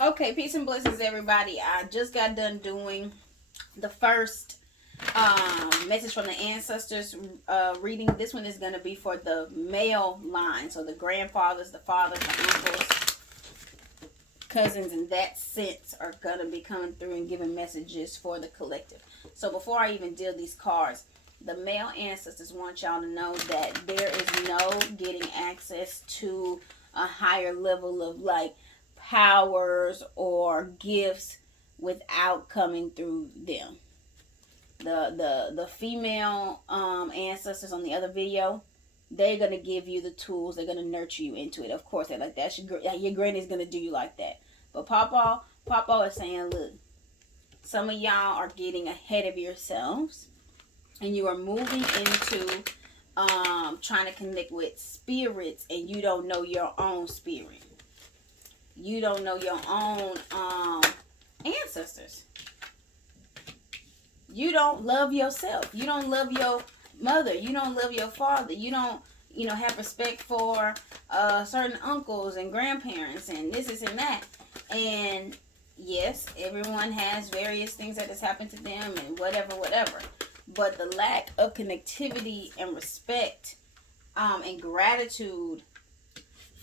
Okay, peace and blessings, everybody. I just got done doing the first message from the ancestors reading. This one is going to be for the male line, so the grandfathers, the fathers, the uncles, cousins, in that sense, are going to be coming through and giving messages for the collective. So before I even deal these cards, the male ancestors want y'all to know that there is no getting access to a higher level of like powers or gifts without coming through them. The female ancestors on the other video, they're gonna give you the tools. They're gonna nurture you into it. Of course, they're like that. Your granny's gonna do you like that. But Papa is saying, look, some of y'all are getting ahead of yourselves, and you are moving into trying to connect with spirits, and you don't know your own spirit. You don't know your own ancestors. You don't love yourself. You don't love your mother. You don't love your father. You don't, have respect for certain uncles and grandparents and this and that. And yes, everyone has various things that has happened to them and whatever. But the lack of connectivity and respect and gratitude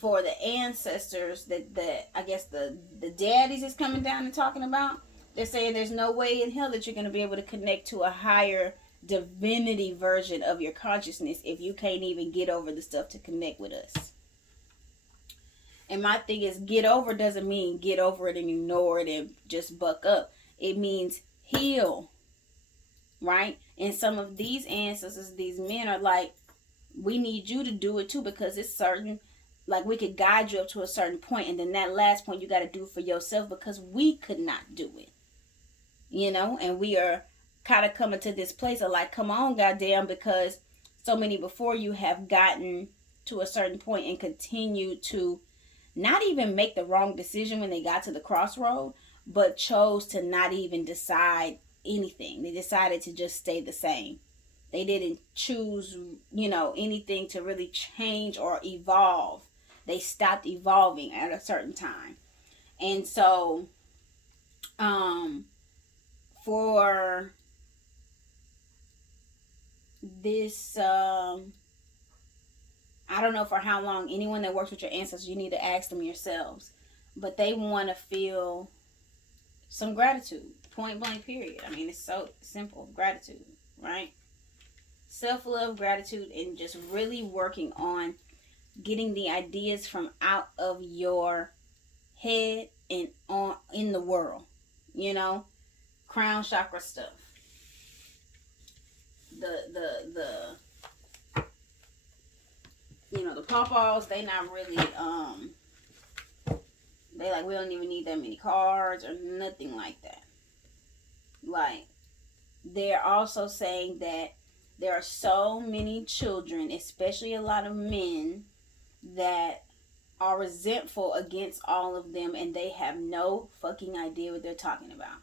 for the ancestors that I guess the daddies is coming down and talking about, they're saying there's no way in hell that you're going to be able to connect to a higher divinity version of your consciousness if you can't even get over the stuff to connect with us. And my thing is, get over doesn't mean get over it and ignore it and just buck up. It means heal, right? And some of these ancestors, these men are like, we need you to do it too, because it's certain, like we could guide you up to a certain point, and then that last point you got to do for yourself because we could not do it. And we are kind of coming to this place of like, come on, goddamn, because so many before you have gotten to a certain point and continue to not even make the wrong decision when they got to the crossroad, but chose to not even decide anything. They decided to just stay the same. They didn't choose, anything to really change or evolve. They stopped evolving at a certain time. And so, for this, I don't know for how long. Anyone that works with your ancestors, you need to ask them yourselves. But they want to feel some gratitude. Point blank, period. I mean, it's so simple. Gratitude, right? Self-love, gratitude, and just really working on getting the ideas from out of your head and on in the world. Crown chakra stuff. The pawpaws, they not really they like, we don't even need that many cards or nothing like that. Like, they're also saying that there are so many children, especially a lot of men, that are resentful against all of them, and they have no fucking idea what they're talking about.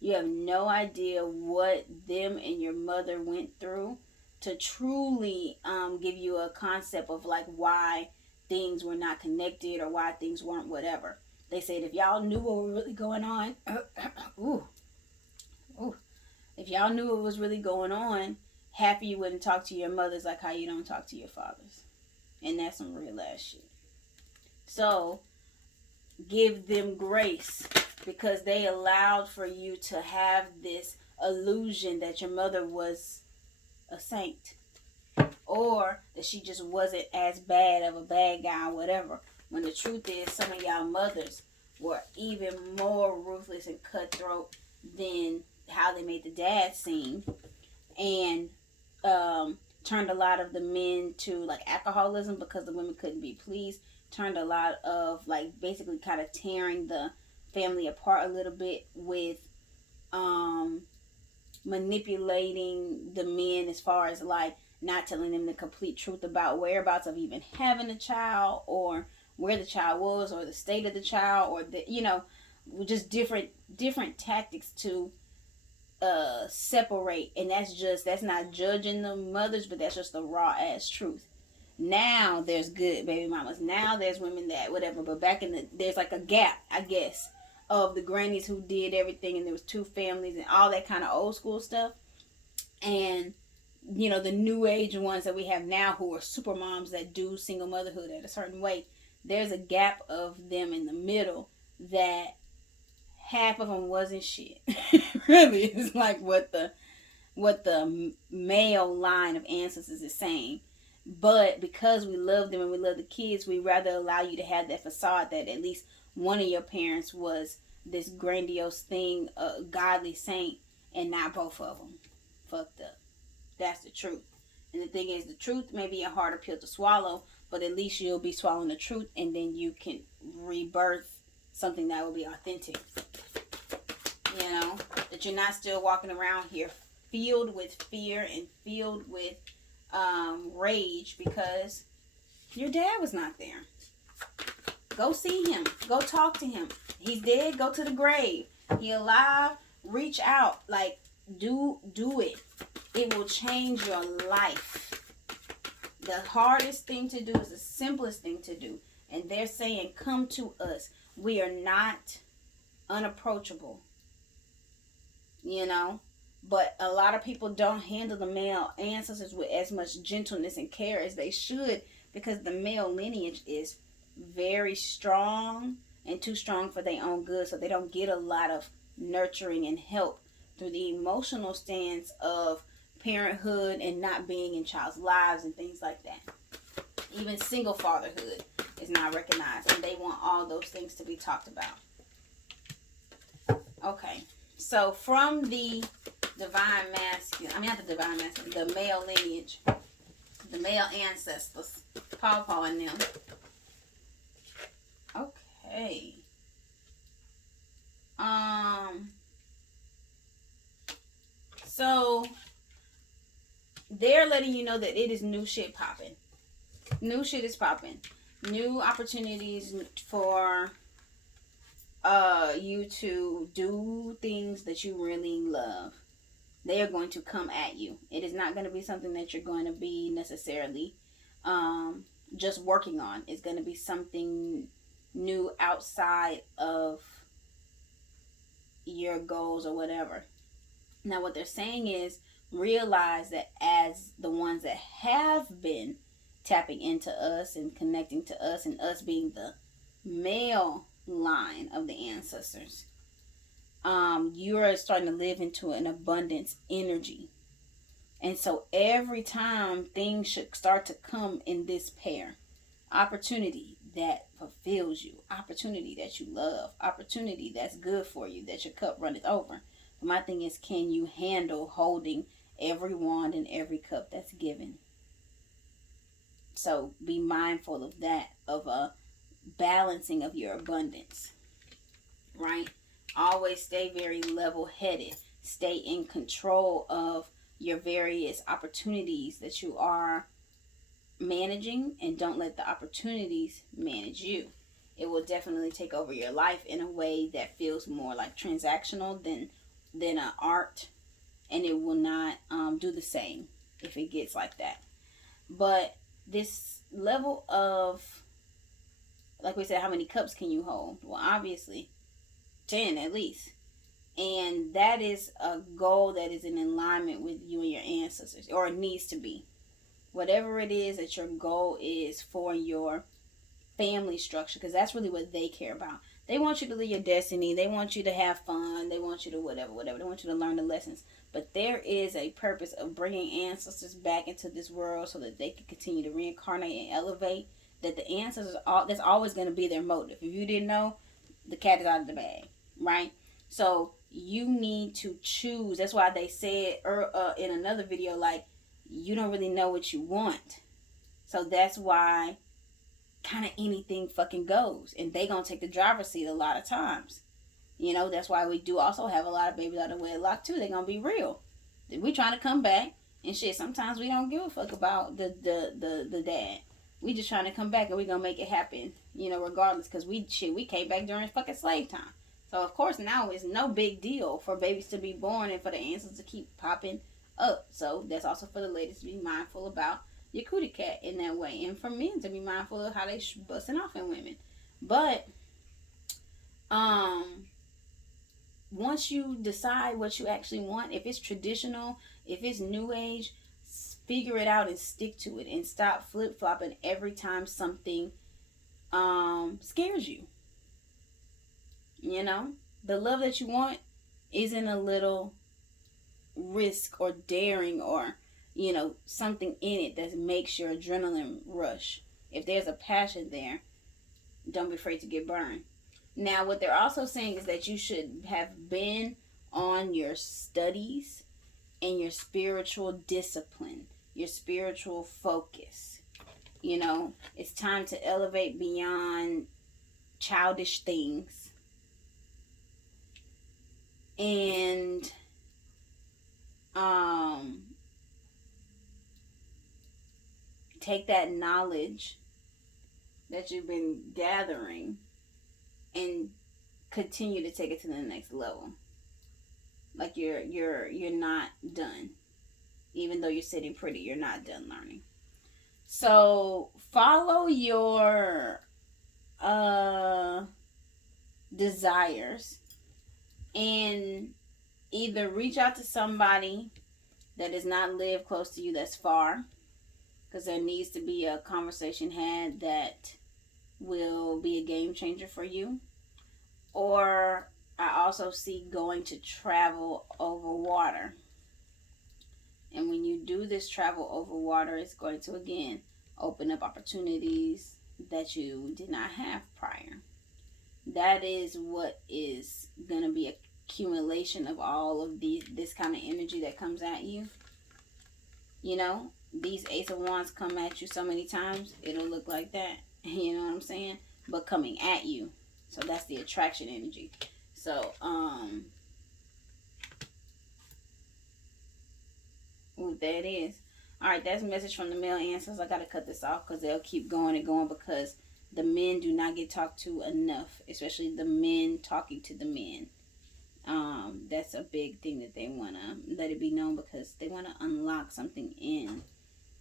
You have no idea what them and your mother went through to truly give you a concept of like why things were not connected or why things weren't whatever. They said if y'all knew what was really going on, if y'all knew what was really going on, half of you wouldn't talk to your mothers like how you don't talk to your fathers. And that's some real ass shit. So, give them grace, because they allowed for you to have this illusion that your mother was a saint, or that she just wasn't as bad of a bad guy or whatever, when the truth is some of y'all mothers were even more ruthless and cutthroat than how they made the dad seem, and turned a lot of the men to like alcoholism because the women couldn't be pleased. Turned a lot of like basically kind of tearing the family apart a little bit with manipulating the men as far as like not telling them the complete truth about whereabouts of even having a child, or where the child was, or the state of the child, or the just different tactics to separate. And that's not judging the mothers, but that's just the raw ass truth. Now there's good baby mamas. Now there's women that whatever, but back in there's like a gap, I guess, of the grannies who did everything, and there was 2 families and all that kind of old school stuff. And the new age ones that we have now who are super moms that do single motherhood at a certain way. There's a gap of them in the middle that half of them wasn't shit. Really, it's like what the male line of ancestors is saying. But because we love them and we love the kids, we rather allow you to have that facade that at least one of your parents was this grandiose thing, a godly saint, and not both of them. Fucked up. That's the truth. And the thing is, the truth may be a harder pill to swallow, but at least you'll be swallowing the truth, and then you can rebirth something that will be authentic. That you're not still walking around here filled with fear and filled with rage because your dad was not there. Go see him. Go talk to him. He's dead. Go to the grave. He alive. Reach out. Like, do it. It will change your life. The hardest thing to do is the simplest thing to do. And they're saying, come to us. We are not unapproachable. But a lot of people don't handle the male ancestors with as much gentleness and care as they should, because the male lineage is very strong and too strong for their own good. So they don't get a lot of nurturing and help through the emotional stance of parenthood and not being in child's lives and things like that. Even single fatherhood is not recognized, and they want all those things to be talked about. Okay, so from the divine masculine, the male lineage, the male ancestors, Paw and them. Okay. So they're letting you know that it is new shit popping. New shit is popping. New opportunities for you to do things that you really love. They are going to come at you. It is not going to be something that you're going to be necessarily just working on. It's going to be something new outside of your goals or whatever. Now, what they're saying is, realize that as the ones that have been tapping into us and connecting to us, and us being the male line of the ancestors, you are starting to live into an abundance energy. And so every time things should start to come in this pair, opportunity that fulfills you, opportunity that you love, opportunity that's good for you, that your cup runneth over. But my thing is, can you handle holding every wand and every cup that's given? So be mindful of that, of a balancing of your abundance, right? Always stay very level-headed. Stay in control of your various opportunities that you are managing, and don't let the opportunities manage you. It will definitely take over your life in a way that feels more like transactional than an art, and it will not do the same if it gets like that. But this level of, like we said, how many cups can you hold? Well, obviously 10 at least. And that is a goal that is in alignment with you and your ancestors, or it needs to be. Whatever it is that your goal is for your family structure, because that's really what they care about. They want you to live your destiny. They want you to have fun. They want you to whatever. They want you to learn the lessons. But there is a purpose of bringing ancestors back into this world so that they can continue to reincarnate and elevate. That the ancestors, that's always going to be their motive. If you didn't know, the cat is out of the bag, right? So you need to choose. That's why they said in another video, like, you don't really know what you want. So that's why kind of anything fucking goes. And they gonna take the driver's seat a lot of times. That's why we do also have a lot of babies out of wedlock too. They're gonna be real. We trying to come back and shit. Sometimes we don't give a fuck about the dad. We just trying to come back, and we gonna make it happen, regardless. Because we came back during fucking slave time. So of course now it's no big deal for babies to be born and for the ancestors to keep popping up. So that's also for the ladies to be mindful about your cootie cat in that way, and for men to be mindful of how they busting off in women. But once you decide what you actually want, if it's traditional, if it's new age, figure it out and stick to it, and stop flip-flopping every time something scares you. You know, the love that you want isn't a little risk or daring or, you know, something in it that makes your adrenaline rush. If there's a passion there, don't be afraid to get burned. Now, what they're also saying is that you should have been on your studies and your spiritual discipline, your spiritual focus. You know, it's time to elevate beyond childish things. And take that knowledge that you've been gathering and continue to take it to the next level. Like you're not done. Even though you're sitting pretty, you're not done learning. So follow your desires and either reach out to somebody that does not live close to you that's far, because there needs to be a conversation had that will be a game changer for you. Or I also see going to travel over water. And when you do this travel over water, it's going to, again, open up opportunities that you did not have prior. That is what is going to be accumulation of all of this kind of energy that comes at you. You know, these Ace of Wands come at you so many times, it'll look like that. You know what I'm saying? But coming at you. So that's the attraction energy. So, ooh, there it is. Alright, that's a message from the male answers. I gotta cut this off because they'll keep going and going, because the men do not get talked to enough, especially the men talking to the men. That's a big thing that they want to let it be known, because they want to unlock something in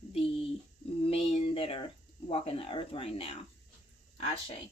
the men that are walking the earth right now. Ashe.